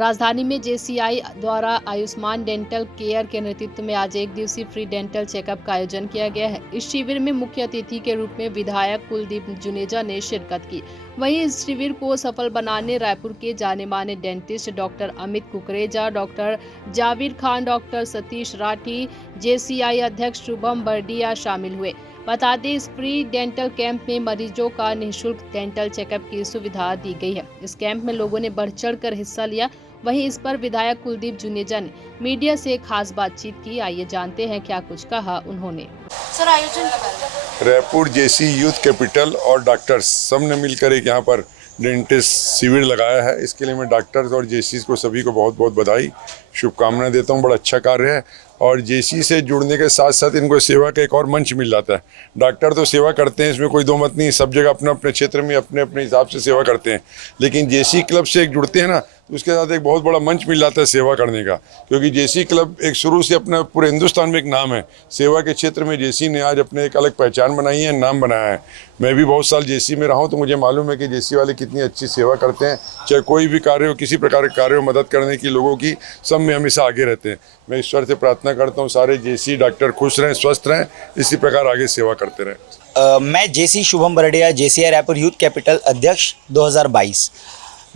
राजधानी में जेसीआई द्वारा आयुष्मान डेंटल केयर के नेतृत्व में आज एक दिवसीय फ्री डेंटल चेकअप का आयोजन किया गया है। इस शिविर में मुख्य अतिथि के रूप में विधायक कुलदीप जुनेजा ने शिरकत की। वहीं इस शिविर को सफल बनाने रायपुर के जाने माने dentist doctor Amit Kukreja, doctor Javir Khan, doctor Satish Rathi, JCI अध्यक्ष शुभम बरडिया शामिल हुए। बता दें, इस फ्री डेंटल कैंप में मरीजों का निःशुल्क डेंटल चेकअप की सुविधा दी गई है। इस कैंप में लोगों ने बढ़ चढ़कर हिस्सा लिया। वहीं इस पर विधायक कुलदीप जुनेजा ने मीडिया से खास बातचीत की। आइए जानते हैं क्या कुछ कहा उन्होंने। सर, आयोजन के बारे में रायपुर जेसी यूथ कैपिटल और डॉक्टर्स सब ने मिलकर एक यहाँ पर डेंटिस्ट शिविर लगाया है। इसके लिए मैं डॉक्टर्स और जेसी को सभी को बहुत बहुत बधाई शुभकामनाएं देता हूँ। बड़ा अच्छा कार्य है और जेसी से जुड़ने के साथ साथ इनको सेवा का एक और मंच मिल जाता है। डॉक्टर तो सेवा करते हैं, इसमें कोई दो मत नहीं, सब जगह अपने अपने क्षेत्र में अपने अपने हिसाब से सेवा करते हैं, लेकिन जेसी क्लब से एक जुड़ते हैं ना, तो उसके साथ एक बहुत बड़ा मंच मिल जाता है सेवा करने का। क्योंकि जेसी क्लब एक शुरू से अपना पूरे हिंदुस्तान में एक नाम है सेवा के क्षेत्र में। जेसी ने आज अपने एक अलग पहचान बनाई है, नाम बनाया है। मैं भी बहुत साल जेसी में रहा हूँ, तो मुझे मालूम है कि जेसी वाले कितनी अच्छी सेवा करते हैं। चाहे कोई भी कार्य हो, किसी प्रकार के कार्य हो, मदद करने की लोगों की, सब में हमेशा आगे रहते हैं। मैं ईश्वर से प्रार्थना करता हूँ सारे जेसी डॉक्टर खुश रहें, स्वस्थ रहें, इसी प्रकार आगे सेवा करते रहें। मैं JC Shubham Bardia, JCI Raipur youth capital अध्यक्ष 2022।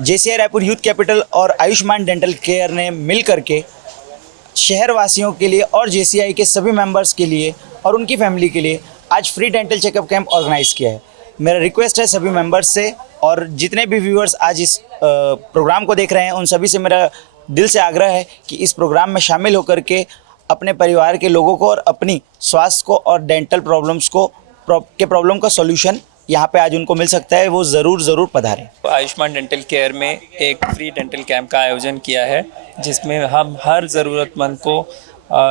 जेसीआई रायपुर यूथ कैपिटल और आयुष्मान डेंटल केयर ने मिल करके शहरवासियों के लिए और जेसीआई के सभी मेंबर्स के लिए और उनकी फैमिली के लिए आज free dental checkup camp organize किया है। मेरा रिक्वेस्ट है सभी मेंबर्स से और जितने भी व्यूअर्स आज इस प्रोग्राम को देख रहे हैं, उन सभी से मेरा दिल से आग्रह है कि इस प्रोग्राम में शामिल होकर के अपने परिवार के लोगों को और अपनी स्वास्थ्य को और डेंटल प्रॉब्लम्स को प्रॉब्लम का सॉल्यूशन यहाँ पे आज उनको मिल सकता है, वो ज़रूर पधारें। आयुष्मान डेंटल केयर में एक फ्री डेंटल कैंप का आयोजन किया है, जिसमें हम हर ज़रूरतमंद को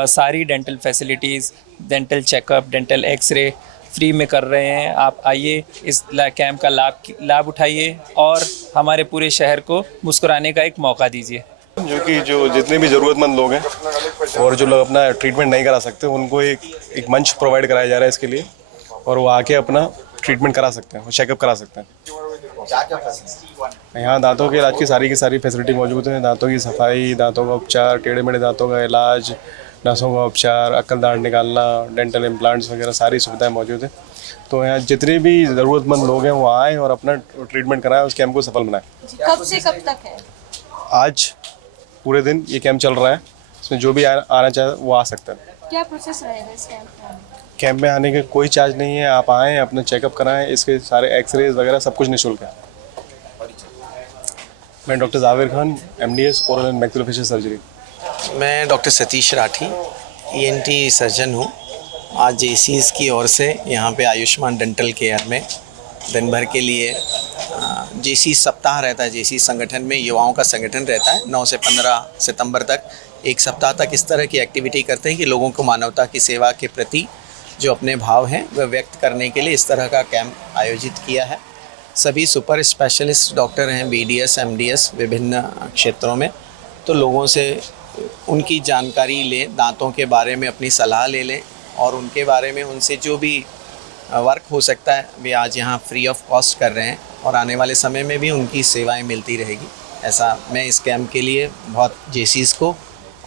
सारी dental facilities, dental checkup, dental x-ray free में कर रहे हैं। आप आइए, इस कैंप का लाभ उठाइए और हमारे पूरे शहर को मुस्कुराने का एक मौका दीजिए। जो जितने भी ज़रूरतमंद लोग हैं और जो लोग अपना ट्रीटमेंट नहीं करा सकते, उनको एक मंच प्रोवाइड कराया जा रहा है इसके लिए, और वो आके अपना ट्रीटमेंट करा सकते हैं, चेकअप करा सकते हैं। यहाँ दांतों के इलाज की सारी फैसिलिटी मौजूद है। दांतों की सफाई, दांतों का उपचार, टेढ़े मेढ़े दांतों का इलाज, नसों का उपचार, अक्कल दांत निकालना, डेंटल इम्प्लांट्स वगैरह सारी सुविधाएं मौजूद है। तो यहाँ जितने भी ज़रूरतमंद लोग हैं वो आएँ और अपना ट्रीटमेंट कराएं, उस कैंप को सफल बनाएं। कब से कब तक है? आज पूरे दिन ये कैंप चल रहा है। इसमें जो भी आना चाहे वो आ सकता है। क्या प्रोसेस रहेगा इस कैंप में? कैंप में आने के कोई चार्ज नहीं है। आप आएँ, अपना चेकअप कराएं, इसके सारे एक्सरेज वगैरह सब कुछ निःशुल्क है। मैं doctor Javir Khan, MDS oral and maxillofacial surgery. मैं doctor Satish Rathi, ENT surgeon हूँ। आज जेसीज की ओर से यहाँ पे आयुष्मान डेंटल केयर में दिन भर के लिए जेसी सप्ताह रहता है। जेसी संगठन में युवाओं का संगठन रहता है। 9 से 15 सितंबर तक एक सप्ताह तक इस तरह की एक्टिविटी करते हैं कि लोगों को मानवता की सेवा के प्रति जो अपने भाव हैं वह व्यक्त करने के लिए इस तरह का कैंप आयोजित किया है। सभी सुपर स्पेशलिस्ट डॉक्टर हैं, BDS, MDS विभिन्न क्षेत्रों में, तो लोगों से उनकी जानकारी लें, दांतों के बारे में अपनी सलाह ले लें और उनके बारे में उनसे जो भी वर्क हो सकता है वे आज यहाँ फ्री ऑफ कॉस्ट कर रहे हैं और आने वाले समय में भी उनकी सेवाएं मिलती रहेगी। ऐसा मैं इस कैंप के लिए बहुत जेसीज को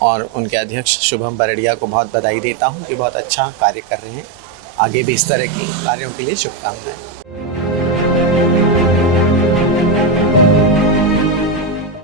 और उनके अध्यक्ष शुभम बरडिया को बहुत बधाई देता हूँ कि बहुत अच्छा कार्य कर रहे हैं। आगे भी इस तरह के कार्यों के लिए शुभकामनाएं।